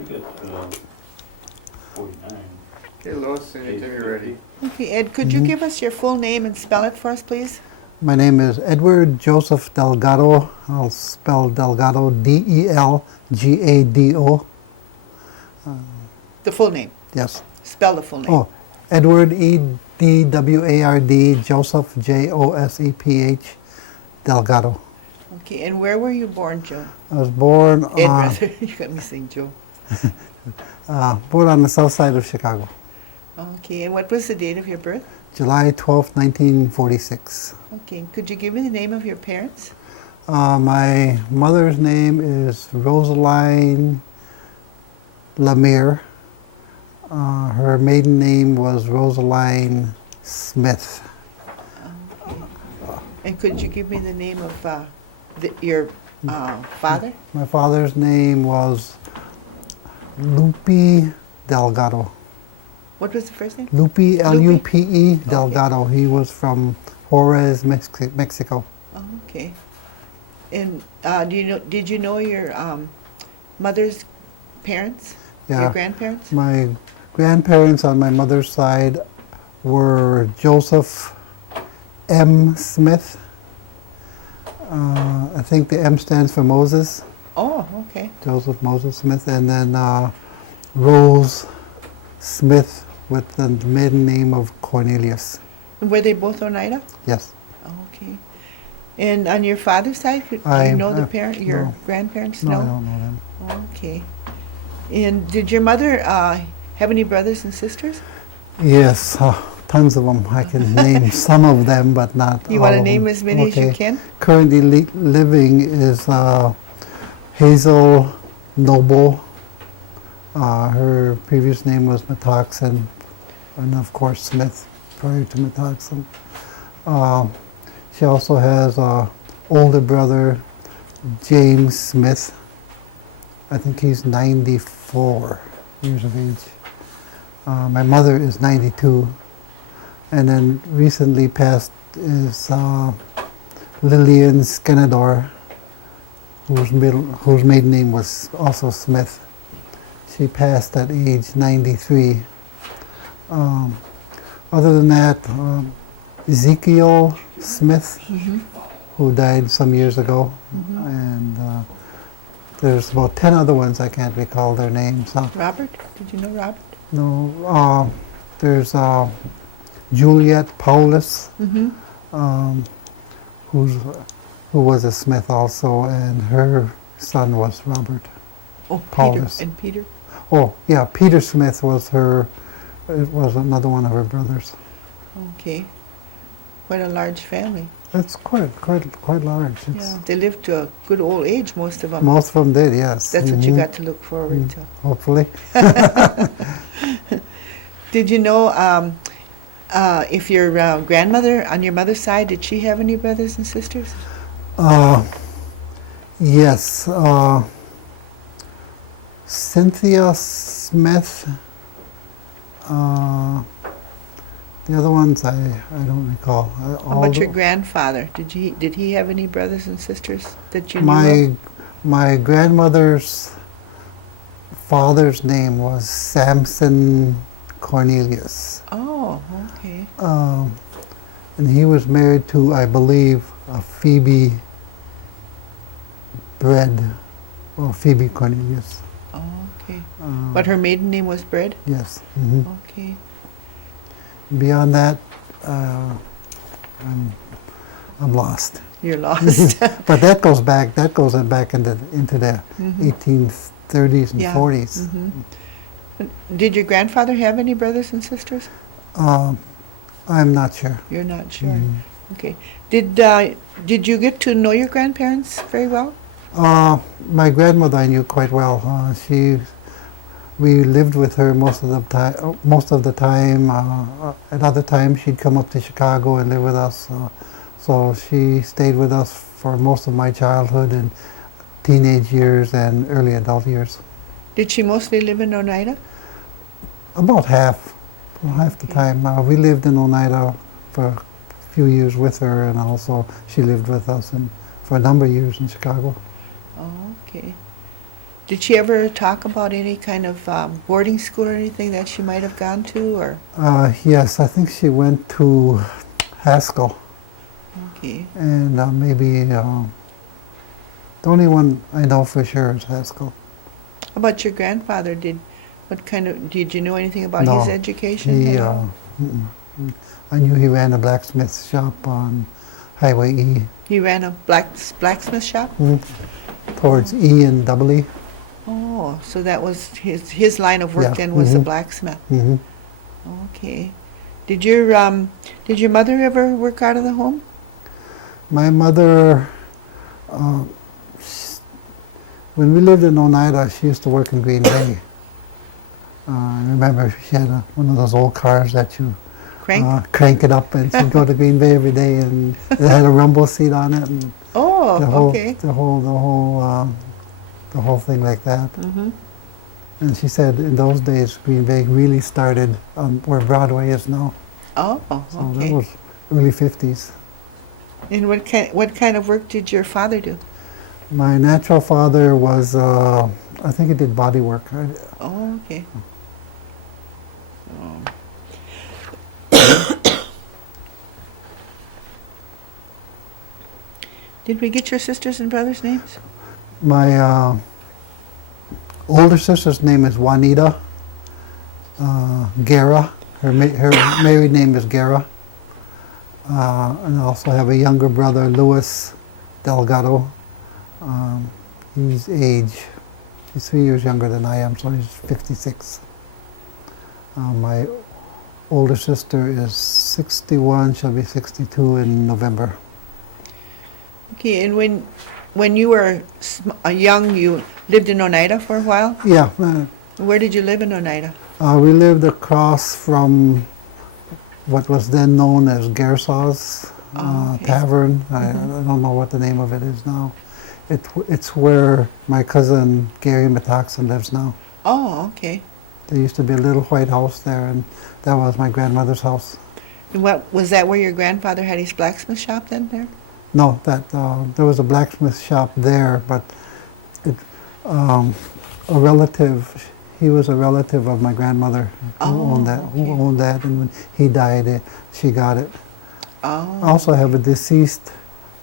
I get 49. Okay, Lois, anytime you're ready. Okay, Ed, could you give us your full name and spell it for us, please? My name is Edward Joseph Delgado. I'll spell Delgado Delgado. The full name. Yes. Spell the full name. Oh, Edward Edward Joseph Joseph Delgado. Okay, and where were you born, Joe? I was born Ed, rather. You got me saying Joe. born on the south side of Chicago, Okay, and what was the date of your birth? July 12, 1946. Okay, could you give me the name of your parents? My mother's name is Rosaline Lemire. Her maiden name was Rosaline Smith. Okay. And could you give me the name of your father? My father's name was Lupe Delgado. What was the first name? Lupe, Lupe Delgado. He was from Juarez, Mexico. Oh, okay. And did you know your mother's parents? Yeah. Your grandparents? My grandparents on my mother's side were Joseph M. Smith. I think the M stands for Moses. Oh, okay. Joseph Moses Smith, and then Rose Smith with the maiden name of Cornelius. Were they both Oneida? Yes. Okay. And on your father's side, do you know the your no. grandparents? No, No? I don't know them. Okay. And did your mother have any brothers and sisters? Yes, tons of them. I can name some of them, but not You all want to of name them. as many as you Okay. can? Currently living is Hazel Noble. Her previous name was Metoxen, and of course Smith prior to Metoxen. She also has an older brother, James Smith. I think he's 94 years of age. My mother is 92. And then recently passed is Lillian Skenador, whose maiden name was also Smith. She passed at age 93. Other than that, Ezekiel Smith, who died some years ago, and there's about 10 other ones I can't recall their names. Robert? Did you know Robert? No, there's Juliet Paulus, who was a Smith also, and her son was Robert. Oh, Paulus. Peter. And Peter? Oh, yeah, Peter Smith was another one of her brothers. Okay. Quite a large family. It's quite large. Yeah. They lived to a good old age, most of them. Most of them did, yes. That's what you got to look forward to. Hopefully. Did you know if your grandmother on your mother's side, did she have any brothers and sisters? Yes. Cynthia Smith. The other ones I don't recall. How about your grandfather? Did he have any brothers and sisters that you knew of? My grandmother's father's name was Samson Cornelius. Oh, okay. And he was married to, I believe, a Phoebe Bread, or Phoebe Cornelius. Oh, okay. But her maiden name was Bread? Yes. Okay. Beyond that, I'm lost. You're lost. But that goes back into the 1830s and 40s. Did your grandfather have any brothers and sisters? I'm not sure. You're not sure. Okay. Did you get to know your grandparents very well? My grandmother I knew quite well. We lived with her most of the time. At other times, she'd come up to Chicago and live with us. So she stayed with us for most of my childhood and teenage years and early adult years. Did she mostly live in Oneida? About half the time. We lived in Oneida for a few years with her, and also she lived with us for a number of years in Chicago. Oh, okay. Did she ever talk about any kind of boarding school or anything that she might have gone to, or? Yes, I think she went to Haskell, Okay. and maybe the only one I know for sure is Haskell. How about your grandfather? Did you know anything about his No, education? He, at all? I knew he ran a blacksmith shop on Highway E, He ran a blacksmith shop? towards E and double E. Oh, so that was his line of work Yeah, then was the mhm. blacksmith. Hmm. Okay. Did your mother ever work out of the home? My mother, uh, when we lived in Oneida, she used to work in Green Bay. I remember she had one of those old cars that you Crank? crank it up, and she'd go to Green Bay every day, and it had a rumble seat on it, and Oh, the whole, okay. the whole thing like that. Mm-hmm. And she said in those days, Green Bay really started where Broadway is now. Oh, So that okay. was early 50s. And what kind of work did your father do? My natural father was, I think he did body work. Oh, okay. Oh. Did we get your sisters and brothers' names? My older sister's name is Juanita Guerra. Her married name is Guerra. And I also have a younger brother, Louis Delgado. He's 3 years younger than I am, so he's 56. My older sister is 61, she'll be 62 in November. Okay, and when you were young, you lived in Oneida for a while? Yeah, Where did you live in Oneida? we lived across from what was then known as Gersaw's Oh, okay. Tavern. I don't know what the name of it is now. It's where my cousin Gary Metaxen lives now. Oh, okay. There used to be a little white house there, and that was my grandmother's house. And what was that where your grandfather had his blacksmith shop then there? No, there was a blacksmith shop there, but a relative. He was a relative of my grandmother who Oh, owned that. Who okay. owned that, and when he died, she got it. I Oh. also have a deceased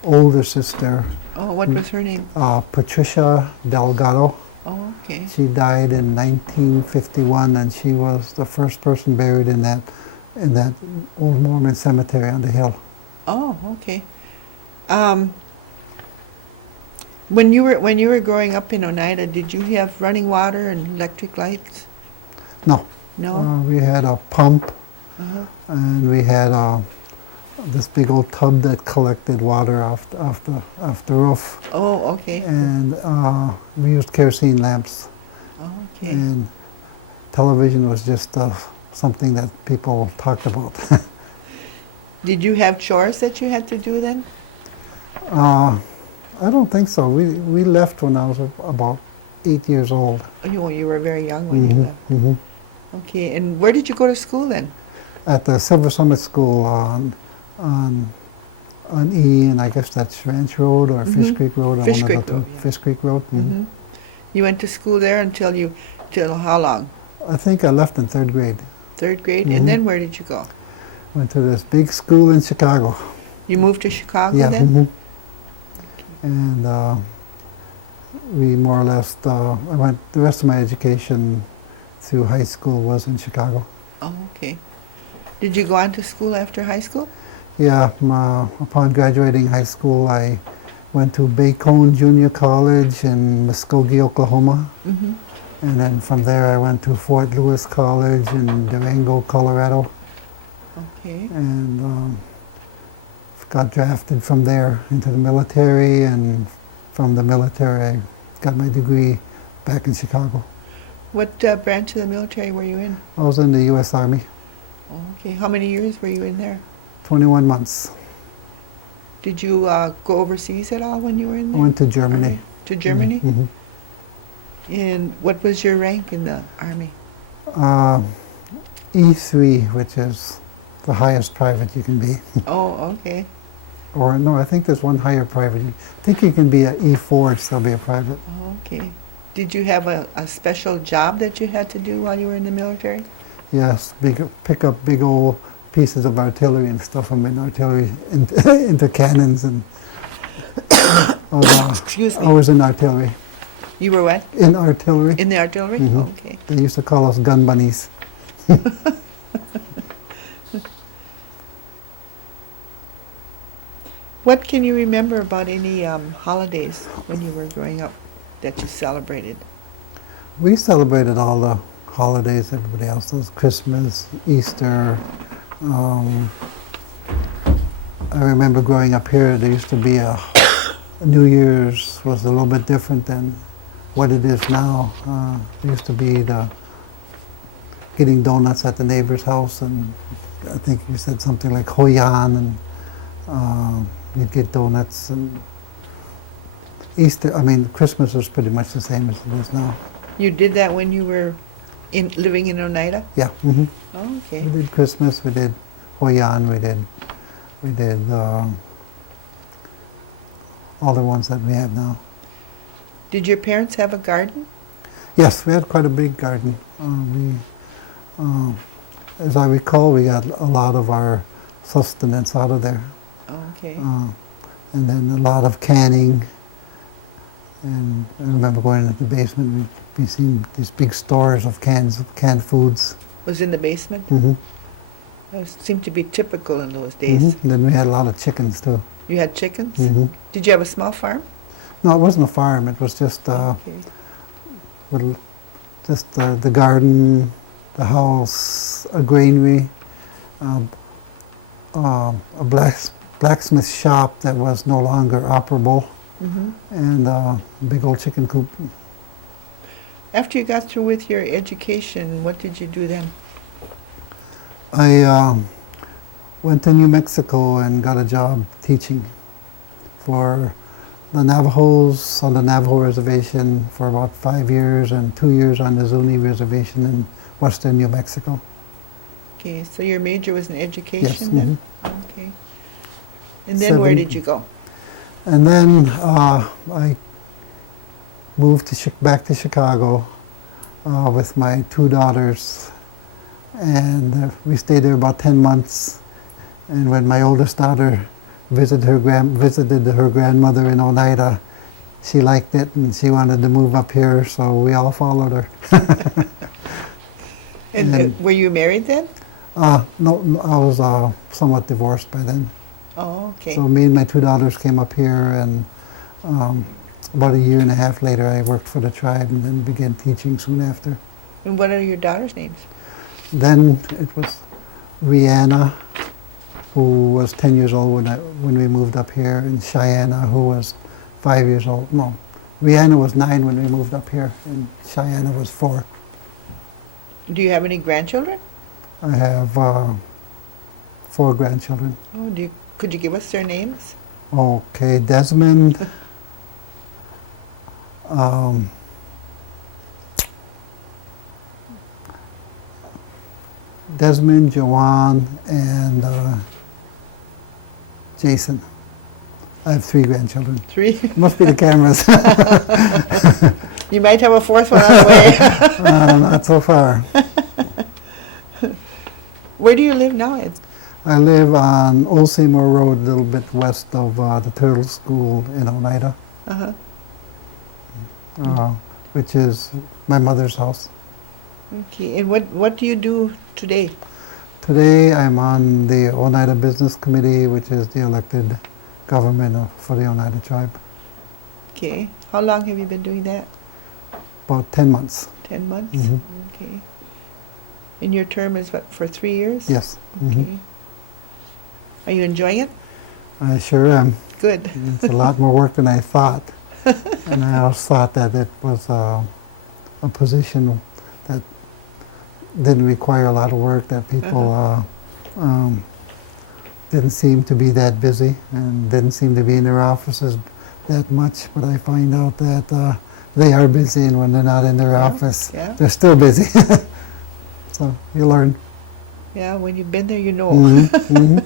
older sister, Oh, what was her name? Patricia Delgado. Oh, okay. She died in 1951, and she was the first person buried in that old Mormon cemetery on the hill. Oh, okay. When you were growing up in Oneida, did you have running water and electric lights? No, No. we had a pump, Uh-huh. and we had this big old tub that collected water off the roof, Oh, okay. and we used kerosene lamps. Oh, okay. And television was just something that people talked about. Did you have chores that you had to do then? I don't think so. We left when I was about 8 years old. Oh, you were very young when you left. Mhm. Okay, and where did you go to school then? At the Silver Summit School on E, and I guess that's Ranch Road or Fish Creek Road. Or Fish one Creek of the two. Road, yeah. Fish Creek Road. Hmm. You went to school there till how long? I think I left in third grade. Third grade? Mhm. And then where did you go? Went to this big school in Chicago. You moved to Chicago Yeah. then? mhm. And we more or less, I went, the rest of my education through high school was in Chicago. Oh, okay. Did you go on to school after high school? Yeah, upon graduating high school, I went to Bacone Junior College in Muskogee, Oklahoma. Mm-hmm. And then from there, I went to Fort Lewis College in Durango, Colorado. Okay. And got drafted from there into the military, and from the military I got my degree back in Chicago. What branch of the military were you in? I was in the U.S. Army, Oh, okay. How many years were you in there? 21 months. Did you go overseas at all when you were in I there? went to Germany. Army? To Germany? Mhm. And what was your rank in the Army? E3, which is the highest private you can be. Oh, okay. Or no, I think there's one higher private. I think you can be an E4 and still be a private. Oh, okay. Did you have a special job that you had to do while you were in the military? Yes, pick up big old pieces of artillery and stuff them in artillery into cannons and Excuse me. I was in artillery. You were what? In artillery. In the artillery? Mhm. Okay. They used to call us gun bunnies. What can you remember about any holidays when you were growing up that you celebrated? We celebrated all the holidays everybody else does. Christmas, Easter. I remember growing up here, there used to be a New Year's was a little bit different than what it is now. There used to be the getting donuts at the neighbor's house, and I think you said something like Hoyan, and you'd get donuts. And Easter, Christmas was pretty much the same as it is now. You did that when you were living in Oneida? Yeah. Mm-hmm. Oh, okay. We did Christmas, we did Hoyan, we did all the ones that we have now. Did your parents have a garden? Yes, we had quite a big garden. As I recall, we got a lot of our sustenance out of there. Oh, okay. And then a lot of canning. And I remember going into the basement, we seen these big stores of canned foods. Was in the basement? Mm-hmm. That seemed to be typical in those days. Mm-hmm. Then we had a lot of chickens too. You had chickens? Mm-hmm. Did you have a small farm? No, it wasn't a farm. It was just Okay. the garden, the house, a granary, a blacksmith shop that was no longer operable, Mm-hmm. and a big old chicken coop. After you got through with your education, what did you do then? I went to New Mexico and got a job teaching for the Navajos on the Navajo reservation for about 5 years, and 2 years on the Zuni reservation in western New Mexico. Okay, so your major was in education Yes. then? Okay. And then where did you go? And then I moved back to Chicago with my 2 daughters, and we stayed there about 10 months. And when my oldest daughter visited her grandmother in Oneida, she liked it and she wanted to move up here, so we all followed her. And were you married then? No, I was somewhat divorced by then. Oh, okay. So me and my 2 daughters came up here, and about a year and a half later I worked for the tribe and then began teaching soon after. And what are your daughters' names? Then it was Rihanna, who was 10 years old when we moved up here, and Cheyenne, who was 5 years old. No, Rihanna was 9 when we moved up here, and Cheyenne was 4. Do you have any grandchildren? I have 4 grandchildren. Oh, could you give us their names? Okay, Desmond, Joanne, and Jason. I have 3 grandchildren. 3? Must be the cameras. You might have a 4th one on the way. Not so far. Where do you live now, Ed? I live on Old Seymour Road, a little bit west of the Turtle School in Oneida, Uh-huh. which is my mother's house. Okay, and what do you do today? Today I'm on the Oneida Business Committee, which is the elected government for the Oneida tribe. Okay, how long have you been doing that? About 10 months. 10 months? Mhm. Okay. And your term is what, for 3 years? Yes. Okay. Mhm. Are you enjoying it? I sure am. Good. It's a lot more work than I thought. And I also thought that it was a position that didn't require a lot of work, that people didn't seem to be that busy and didn't seem to be in their offices that much. But I find out that they are busy, and when they're not in their office, yeah. they're still busy. So you learn. Yeah, when you've been there, you know. Mhm, mhm.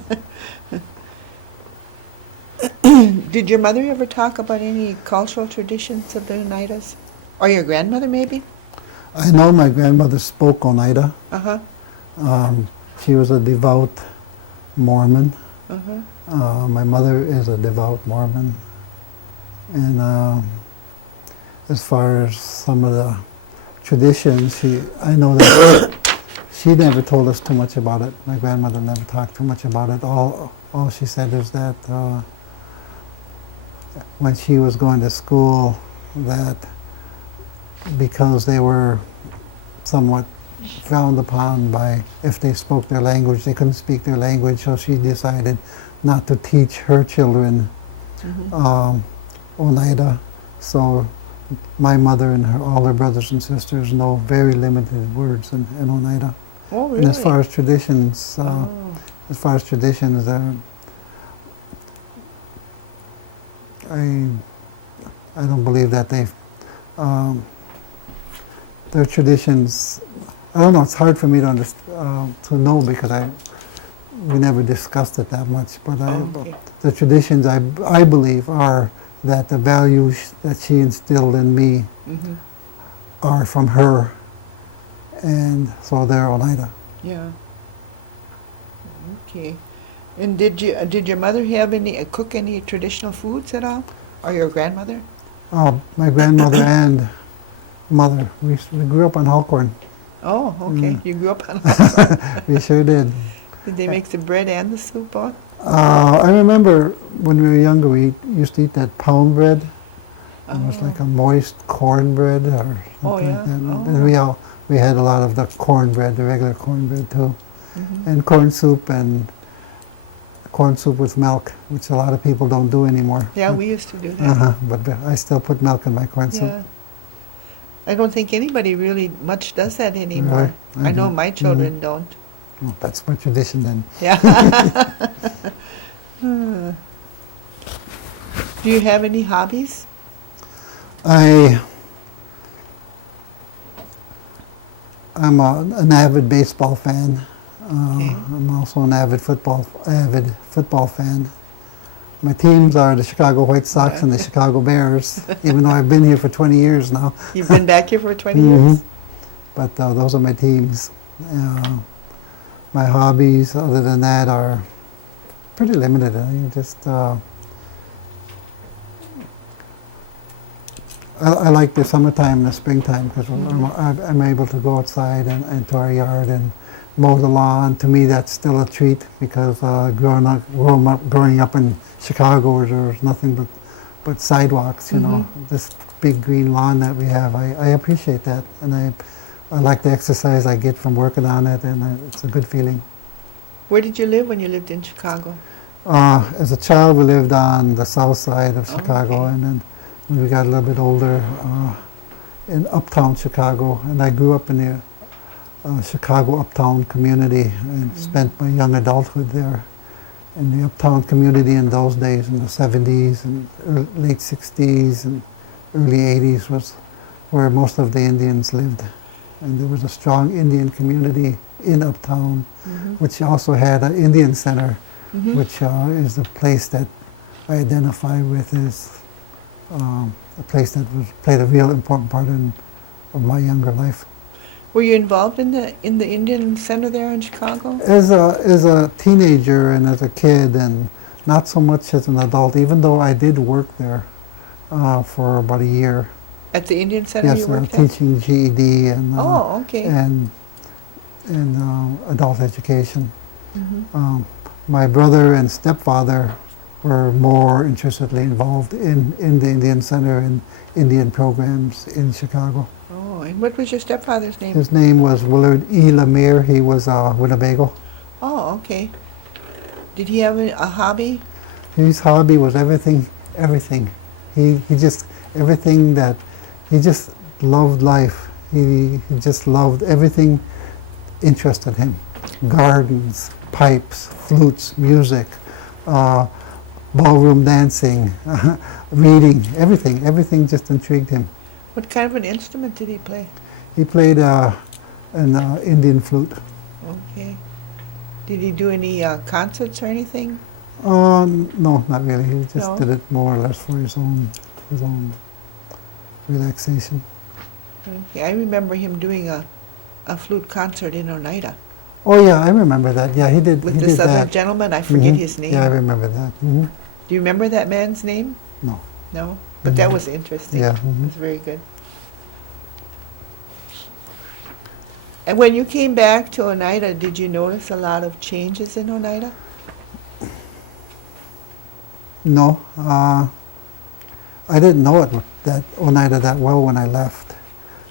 Did your mother ever talk about any cultural traditions of the Oneidas? Or your grandmother, maybe? I know my grandmother spoke Oneida. Uh-huh, She was a devout Mormon. uh-huh. My mother is a devout Mormon. And as far as some of the traditions, I know that she never told us too much about it. My grandmother never talked too much about it. All she said is that when she was going to school, that because they were somewhat frowned upon by, if they spoke their language, they couldn't speak their language, so she decided not to teach her children Oneida. So my mother and all her brothers and sisters know very limited words in Oneida. Oh, really? And as far as traditions, Oh. I don't believe that their traditions. I don't know. It's hard for me to know because we never discussed it that much. But Okay. the traditions I believe are that the values that she instilled in me Mm-hmm. are from her, and so they're Oneida. Yeah. Okay. And did your mother have cook any traditional foods at all? Or your grandmother? My grandmother and mother. We grew up on Halcorn. Oh, okay. Mm. You grew up on. We sure did. Did they make the bread and the soup both? I remember when we were younger, we used to eat that pound bread. It was like a moist cornbread or something Oh, yeah? like that. Oh. And we had a lot of the cornbread, the regular cornbread too, Mm-hmm. and corn soup with milk, which a lot of people don't do anymore. Yeah, we used to do that. But I still put milk in my corn soup. Yeah. I don't think anybody really much does that anymore. Really? I know do. my children don't. Oh, that's my tradition then. Yeah. Hmm. Do you have any hobbies? I'm an avid baseball fan. Okay. I'm also an avid football fan. My teams are the Chicago White Sox and the Chicago Bears, even though I've been here for 20 years now. You've been back here for 20 Mhm. years? But those are my teams. My hobbies, other than that, are pretty limited. I like the summertime and the springtime because I'm able to go outside and into our yard and mow the lawn. To me, that's still a treat because growing up in Chicago where there was nothing but sidewalks, you know, this big green lawn that we have. I appreciate that, and I like the exercise I get from working on it, and it's a good feeling. Where did you live when you lived in Chicago? As a child, we lived on the south side of Chicago, okay. and then when we got a little bit older, in uptown Chicago, and I grew up in the Chicago uptown community and spent my young adulthood there. In the uptown community in those days, in the 70s and late 60s and early 80s, was where most of the Indians lived. And there was a strong Indian community in uptown, which also had an Indian center, which is a place that I identify with as a place that played a real important part of my younger life. Were you involved in the Indian Center there in Chicago? As a teenager and as a kid, and not so much as an adult, even though I did work there for about a year. At the Indian Center Yes, you worked at? teaching GED and Okay. and adult education. My brother and stepfather were more interestedly involved in the Indian Center and Indian programs in Chicago. Oh, and what was your stepfather's name? His name was Willard E. Lemire. He was a Winnebago. Oh, okay. Did he have a hobby? His hobby was everything. He just loved life. He just loved everything interested him. Gardens, pipes, flutes, music, ballroom dancing, reading, everything just intrigued him. What kind of an instrument did he play? He played an Indian flute. Okay. Did he do any concerts or anything? No, not really. He just No? did it more or less for his own relaxation. Okay, I remember him doing a flute concert in Oneida Oh yeah, I remember that. Yeah, he did. with He the did southern that. gentleman. I forget Mhm. his name. Yeah, I remember that. Do you remember that man's name? No. No? But that Mhm. was interesting. Yeah. It was very good. And when you came back to Oneida, did you notice a lot of changes in Oneida? No, I didn't know that Oneida that well when I left.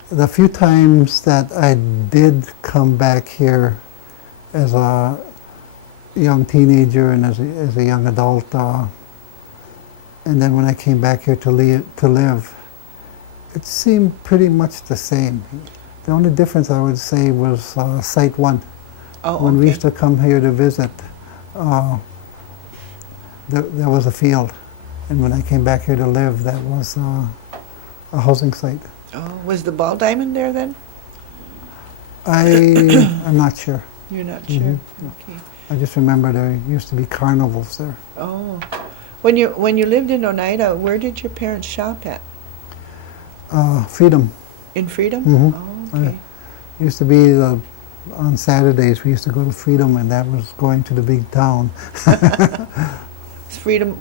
The few times that I did come back here as a young teenager and as a young adult, and then when I came back here to live, it seemed pretty much the same. The only difference I would say was Site 1. Oh, When we okay. used to come here to visit, uh, there was a field. And when I came back here to live, that was a housing site. Oh, was the ball diamond there then? I'm not sure. You're not Mhm. sure. Okay. I just remember there used to be carnivals there. Oh, when you lived in Oneida, where did your parents shop at? Freedom. In Freedom? Mhm. Oh, okay. Used to be on Saturdays we used to go to Freedom, and that was going to the big town.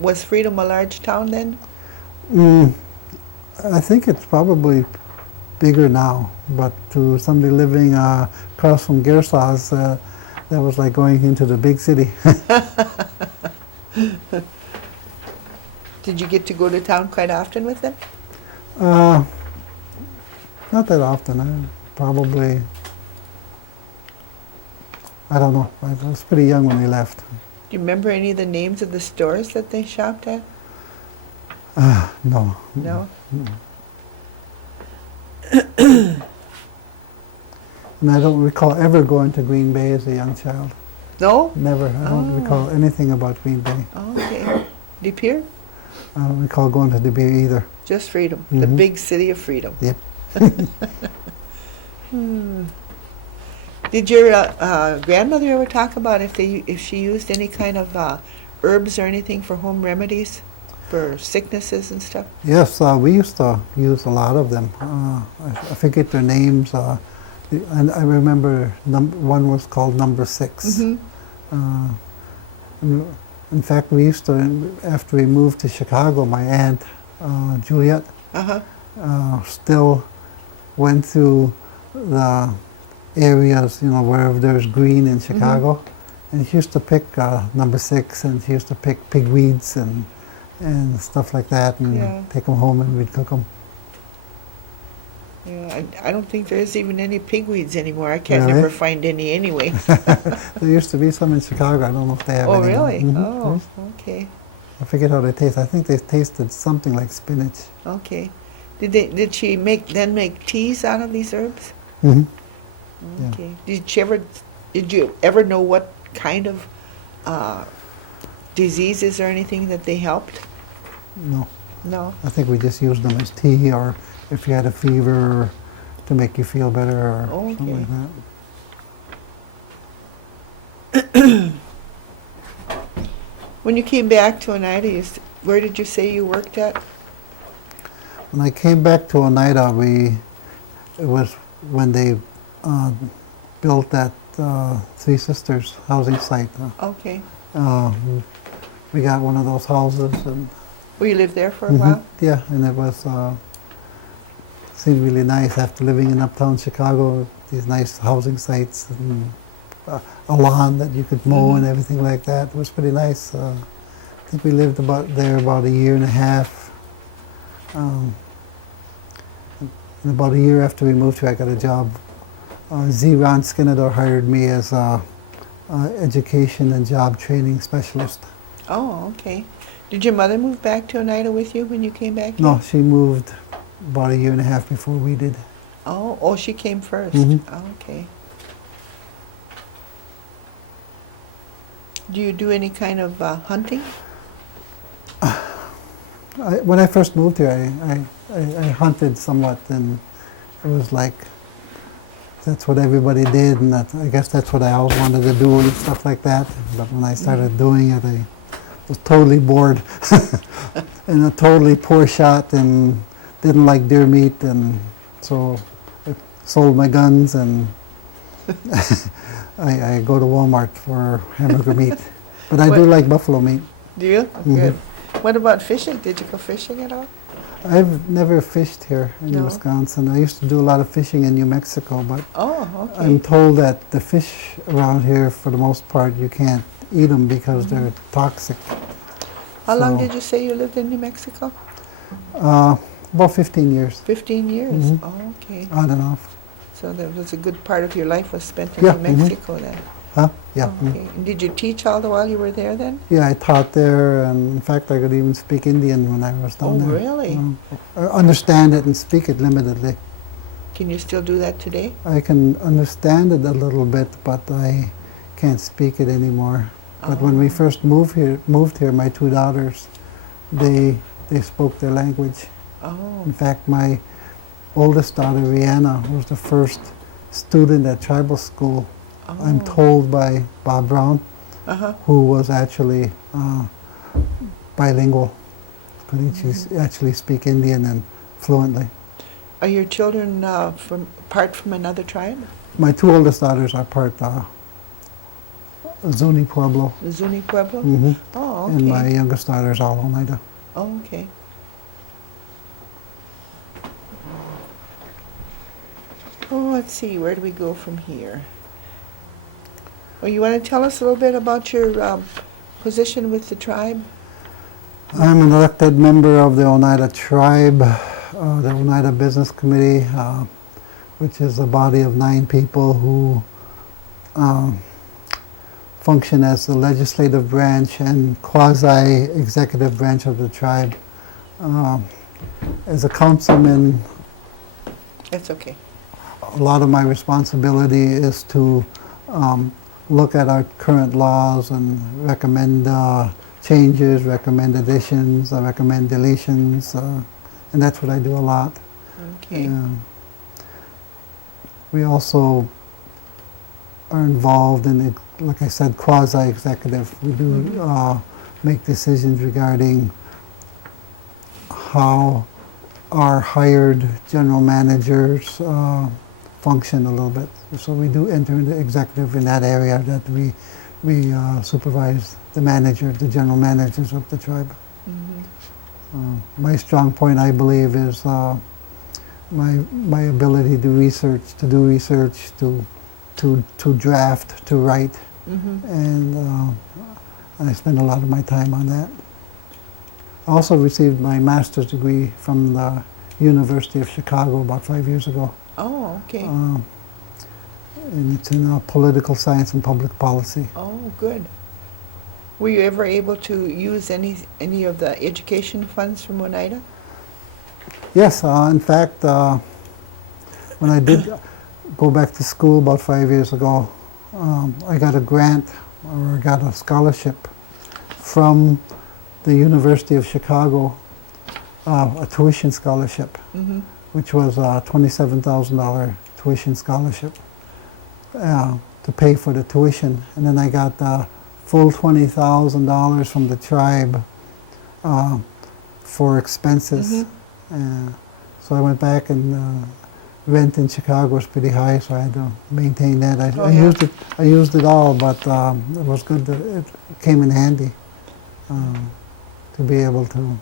Was Freedom a large town then? Mm, I think it's probably bigger now, but to somebody living across from Gersas, that was like going into the big city. Did you get to go to town quite often with them? Not that often. I don't know. I was pretty young when we left. Do you remember any of the names of the stores that they shopped at? No. No? And I don't recall ever going to Green Bay as a young child. No? Never. I don't Oh. recall anything about Green Bay. Oh, okay. De Pere? I don't recall going to De Beer either. Just Freedom. The Mhm. big city of freedom. Yep. Did your grandmother ever talk about if she used any kind of herbs or anything for home remedies for sicknesses and stuff? Yes, we used to use a lot of them. I forget their names. And I remember one was called Number 6. Mm-hmm. In fact, we used to, after we moved to Chicago, my aunt, Juliet, Uh-huh. still went through the areas, where there's green in Chicago. And she used to pick Number 6, and she used to pick pigweeds and stuff like that, and Yeah. take them home and we'd cook them. Yeah, I don't think there's even any pigweeds anymore. I can't Really? never find any anyway. There used to be some in Chicago. I don't know if they have Oh, any now. really? Mhm. Oh, okay. I forget how they taste. I think they tasted something like spinach. Okay. Did she make teas out of these herbs? Hmm. Yeah. Okay. Did you ever know what kind of diseases or anything that they helped? No, No. I think we just used them as tea, or if you had a fever, to make you feel better, or something Okay. like that. When you came back to Oneida, where did you say you worked at? When I came back to Oneida, it was when they built that Three Sisters housing site. Okay. We got one of those houses, and Well, you lived there for a Mhm. while? Yeah, and it was seemed really nice after living in uptown Chicago. These nice housing sites and a lawn that you could mow and everything like that. It was pretty nice. I think we lived there about a year and a half. And about a year after we moved here, I got a job. Ron Skinner hired me as a education and job training specialist. Oh, okay. Did your mother move back to Oneida with you when you came back here? No, she moved about a year and a half before we did. Oh, she came first. Mhm. Oh, okay. Do you do any kind of hunting? When I first moved here, I hunted somewhat, and it was like that's what everybody did, and I guess that's what I always wanted to do and stuff like that. But when I started doing it, I was totally bored and a totally poor shot, and didn't like deer meat, and so sold my guns, and I go to Walmart for hamburger meat. But I do What- like buffalo meat. Do you? Mhm. Good. What about fishing? Did you go fishing at all? I've never fished here in No? Wisconsin. I used to do a lot of fishing in New Mexico, but Oh, okay. I'm told that the fish around here, for the most part, you can't eat them because they're toxic. How long so- did you say you lived in New Mexico? About 15 years, 15 years. Mhm. Oh, okay. on and off. So that was a good part of your life was spent in Yeah, New mhm. Mexico then. Huh? Yeah. Oh, okay. And did you teach all the while you were there then? Yeah, I taught there, and in fact, I could even speak Indian when I was down Oh, there. really? Understand it and speak it limitedly. Can you still do that today? I can understand it a little bit, but I can't speak it anymore. But when we Oh. first moved here, my two daughters, they spoke their language. Oh, In fact, my oldest daughter, Rihanna, was the first student at tribal school, I'm oh. told by Bob Brown, Uh-huh. who was actually bilingual. Could actually speak Indian and fluently. Are your children from another tribe? My two oldest daughters are part Zuni Pueblo, The Zuni Pueblo? hmm Oh, okay. and my youngest daughter is all Oneida. Oh, okay. Oh, let's see, where do we go from here? Well, you want to tell us a little bit about your position with the tribe? I'm an elected member of the Oneida Tribe, the Oneida Business Committee, which is a body of 9 people who function as the legislative branch and quasi-executive branch of the tribe. As a councilman, That's okay. a lot of my responsibility is to look at our current laws and recommend changes, recommend additions, recommend deletions, and that's what I do a lot. Okay. We also are involved in, like I said, quasi-executive. We do make decisions regarding how our hired general managers function a little bit. So we do enter into executive in that area, that we supervise the manager, the general managers of the tribe. Mhm. My strong point, I believe, is my ability to do research, to draft, to write, Mhm. and I spend a lot of my time on that. I also received my master's degree from the University of Chicago about 5 years ago. Oh, okay. And it's in political science and public policy. Oh, good. Were you ever able to use any of the education funds from Oneida? Yes, in fact, when I did go back to school about 5 years ago, I got a grant, or I got a scholarship from the University of Chicago, a tuition scholarship, Mm-hmm. which was a $27,000 tuition scholarship to pay for the tuition. And then I got the full $20,000 from the tribe for expenses. So I went back, and rent in Chicago was pretty high, so I had to maintain that. Oh, yeah. I used it all, but it was good that it came in handy to be able to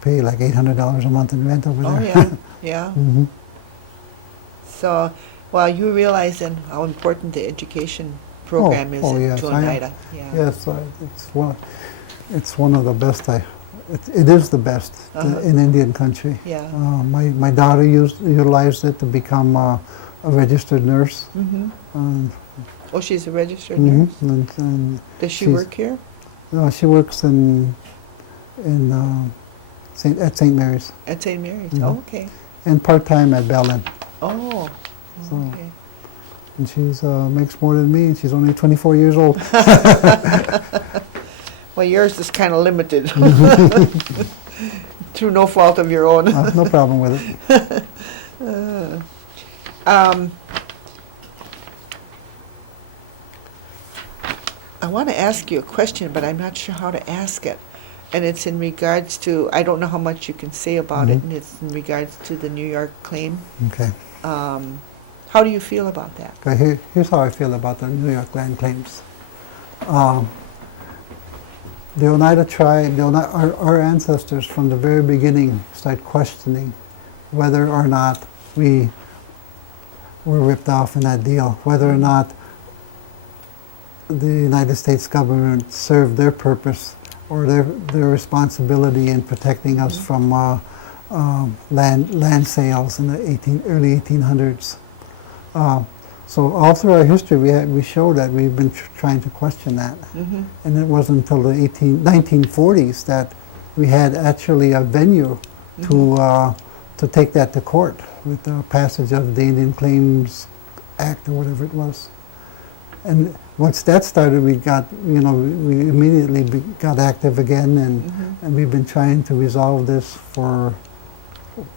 pay like $800 a month in rent over Oh, there. yeah, yeah. Mhm. So, well, you realize then how important the education program is yes, to I am. Oneida. Yeah. Yes, it's one of the best. It is the best in Indian country. Yeah. My daughter utilized it to become a registered nurse. Mm-hmm. Oh, she's a registered Mhm. nurse? And Does she she's- work here? no, she works in at St. Mary's, At St. Mary's? Mhm. Oh, okay. and part-time at Bellin. Oh, So- okay. And she's makes more than me, and she's only 24 years old. Well, yours is kind of limited. Through no fault of your own. No problem with it. I want to ask you a question, but I'm not sure how to ask it. And it's in regards to, I don't know how much you can say about it, Mhm. and it's in regards to the New York claim. Okay. How do you feel about that? Okay, here's how I feel about the New York land claims. The Oneida tribe, our ancestors from the very beginning started questioning whether or not we were ripped off in that deal, whether or not the United States government served their purpose or their responsibility in protecting us from land sales in the early 1800s. So all through our history, we show that we've been trying to question that. And it wasn't until the 1940s that we had actually a venue to take that to court with the passage of the Indian Claims Act or whatever it was. And once that started, we got, we immediately got active again, and we've been trying to resolve this for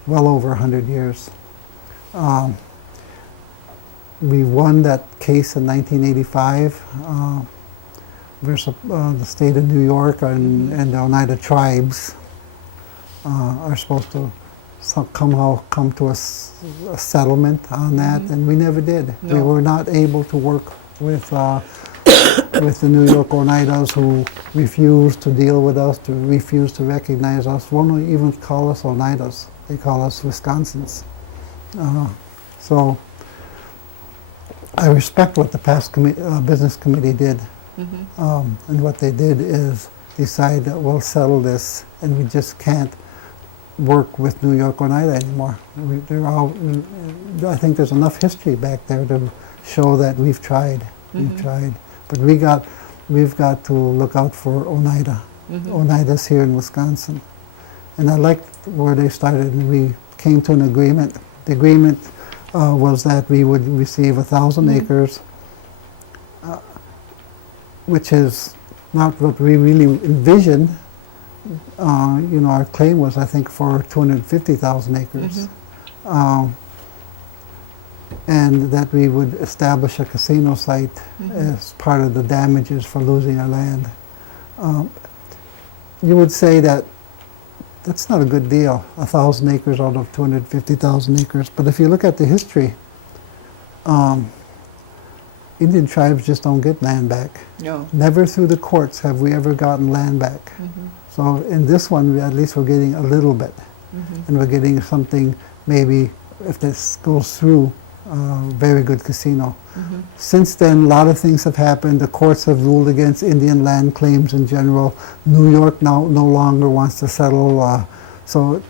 well over 100 years. We won that case in 1985 versus the state of New York, and the Oneida tribes are supposed to somehow come to a settlement on that, and we never did. No. We were not able to work with the New York Oneidas, who refused to deal with us, to refuse to recognize us. Won't even call us Oneidas; they call us Wisconsins. So I respect what the past business committee did, and what they did is decide that we'll settle this, and we just can't work with New York Oneida anymore. I think there's enough history back there to show that we've tried. We've tried, but we've got to look out for Oneida. Oneida's here in Wisconsin, and I liked where they started, and we came to an agreement. The agreement was that we would receive 1,000 acres, which is not what we really envisioned. Our claim was, I think, for 250,000 acres. And that we would establish a casino site as part of the damages for losing our land. You would say that that's not a good deal, 1,000 acres out of 250,000 acres. But if you look at the history, Indian tribes just don't get land back. No. Never through the courts have we ever gotten land back. So in this one, at least we're getting a little bit. And we're getting something, maybe, if this goes through, very good casino. Since then, a lot of things have happened. The courts have ruled against Indian land claims in general. New York now no longer wants to settle. So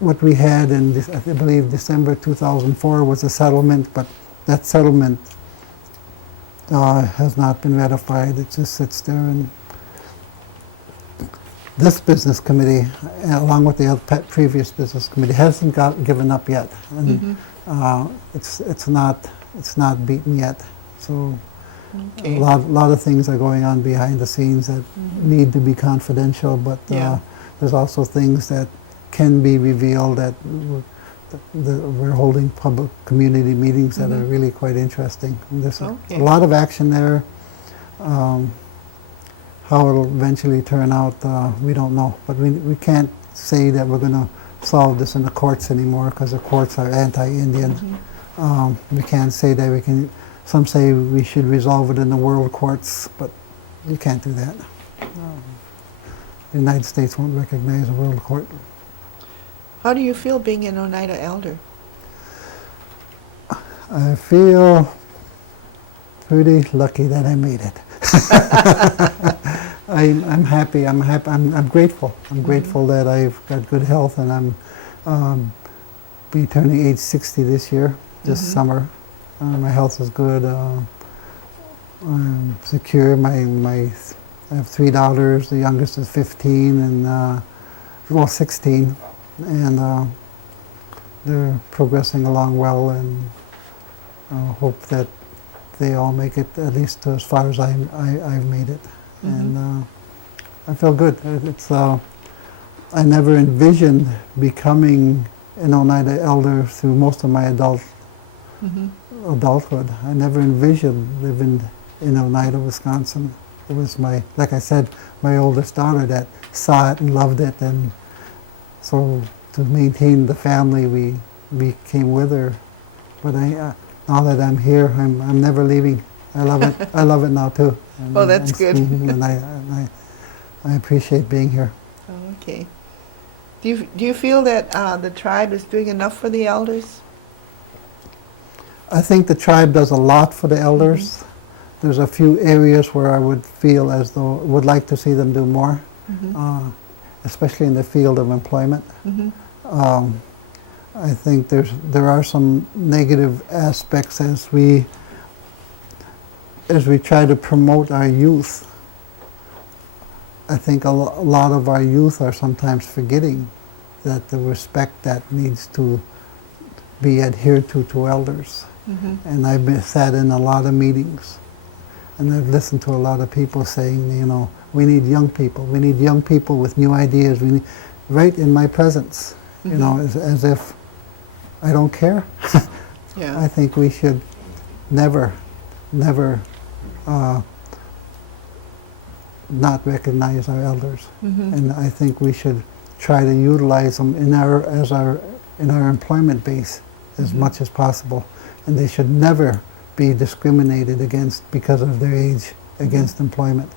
what we had in, I believe, December 2004 was a settlement, but that settlement has not been ratified. It just sits there. And this business committee, along with the other previous business committee, hasn't given up yet. And it's not beaten yet. So Okay. a lot of things are going on behind the scenes that need to be confidential, but there's also things that can be revealed that we're holding public community meetings that are really quite interesting. And there's a lot of action there. How it'll eventually turn out, we don't know. But we can't say that we're going to solve this in the courts anymore, because the courts are anti-Indian. We can't say that we can. Some say we should resolve it in the world courts, but you can't do that. The United States won't recognize a world court. How do you feel being an Oneida elder? I feel pretty lucky that I made it. I'm happy. I'm grateful. I'm grateful that I've got good health, and I'm be turning age 60 this year, this summer. My health is good. I'm secure. I have 3 daughters. The youngest is 15 and 16, and they're progressing along well, and hope that they all make it at least as far as I've made it. And I feel good. I never envisioned becoming an Oneida elder through most of my adulthood. I never envisioned living in Oneida, Wisconsin. It was like I said, my oldest daughter that saw it and loved it, and so to maintain the family, we came with her But now that I'm here, I'm never leaving. I love it. I love it now too. And, Oh, that's good. And I appreciate being here. Okay. Do you feel that the tribe is doing enough for the elders? I think the tribe does a lot for the elders. There's a few areas where I would feel as though would like to see them do more, especially in the field of employment. I think there are some negative aspects as we try to promote our youth. I think a lot of our youth are sometimes forgetting that the respect that needs to be adhered to elders. And I've sat in a lot of meetings, and I've listened to a lot of people saying, you know, we need young people. We need young people with new ideas. We need, right in my presence, you know, as if I don't care. Yeah. I think we should never not recognize our elders, and I think we should try to utilize them in our employment base as much as possible, and they should never be discriminated against because of their age against employment.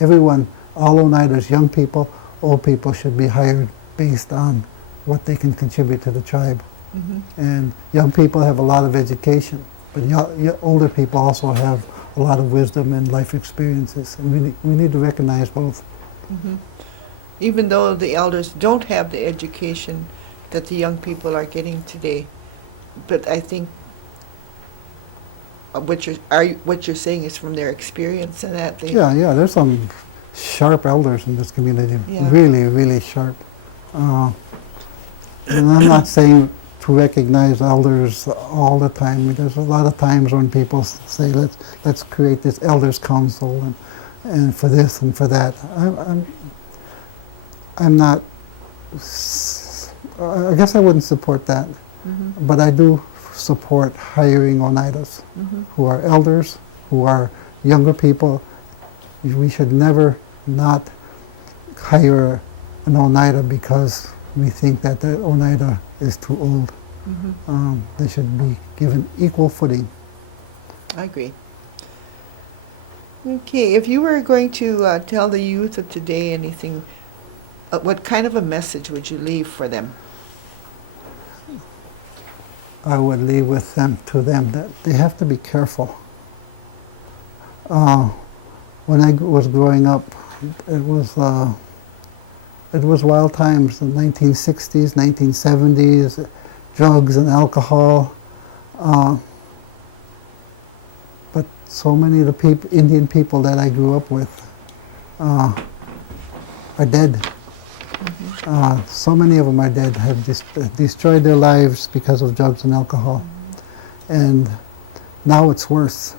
Everyone, all Oneidas, young people, old people, should be hired based on what they can contribute to the tribe. And young people have a lot of education, but older people also have a lot of wisdom and life experiences, and we need to recognize both. Even though the elders don't have the education that the young people are getting today, but I think what you're saying is from their experience and that they. Yeah, there's some sharp elders in this community, Yeah. really sharp. And I'm not saying to recognize elders all the time. There's a lot of times when people say, let's create this elders council and for this and for that. I'm not, I guess I wouldn't support that, but I do support hiring Oneidas who are elders, who are younger people. We should never not hire an Oneida because we think that the Oneida is too old. They should be given equal footing. I agree. Okay, if you were going to tell the youth of today anything, what kind of a message would you leave for them? I would leave with them that they have to be careful. When I was growing up, it was wild times, the 1960s, 1970s, drugs and alcohol. But so many of the Indian people that I grew up with are dead. So many of them are dead, have destroyed their lives because of drugs and alcohol. And now it's worse.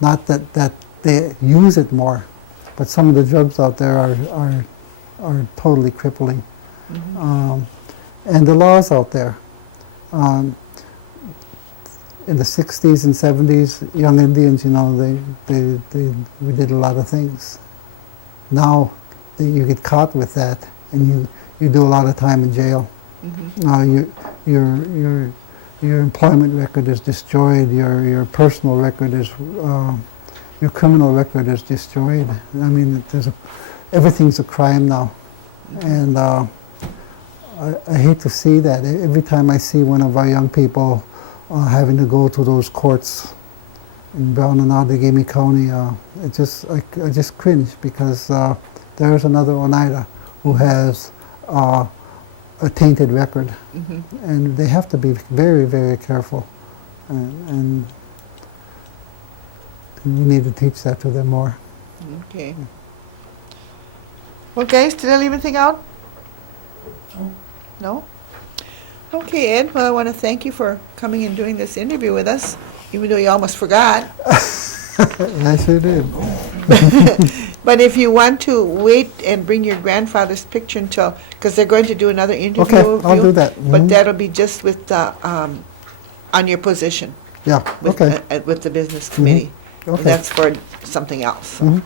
Not that they use it more, but some of the drugs out there are totally crippling. And the laws out there. In the 60s and 70s, young Indians, you know, we did a lot of things. Now you get caught with that, and you do a lot of time in jail. Your employment record is destroyed. Your personal record is, your criminal record is destroyed. I mean, everything's a crime now, and I hate to see that. Every time I see one of our young people having to go to those courts in Brown and Outagamie County, I just cringe because there's another Oneida who has a tainted record, and they have to be very, very careful, and we need to teach that to them more. Okay. Well, guys, did I leave anything out? No? Okay, Ed, well, I want to thank you for coming and doing this interview with us, even though you almost forgot. I sure did. But if you want to wait and bring your grandfather's picture until, because they're going to do another interview Okay, of I'll you, do that. but that'll be just with on your position Yeah, with, okay. with the business committee. Okay. That's for something else. so.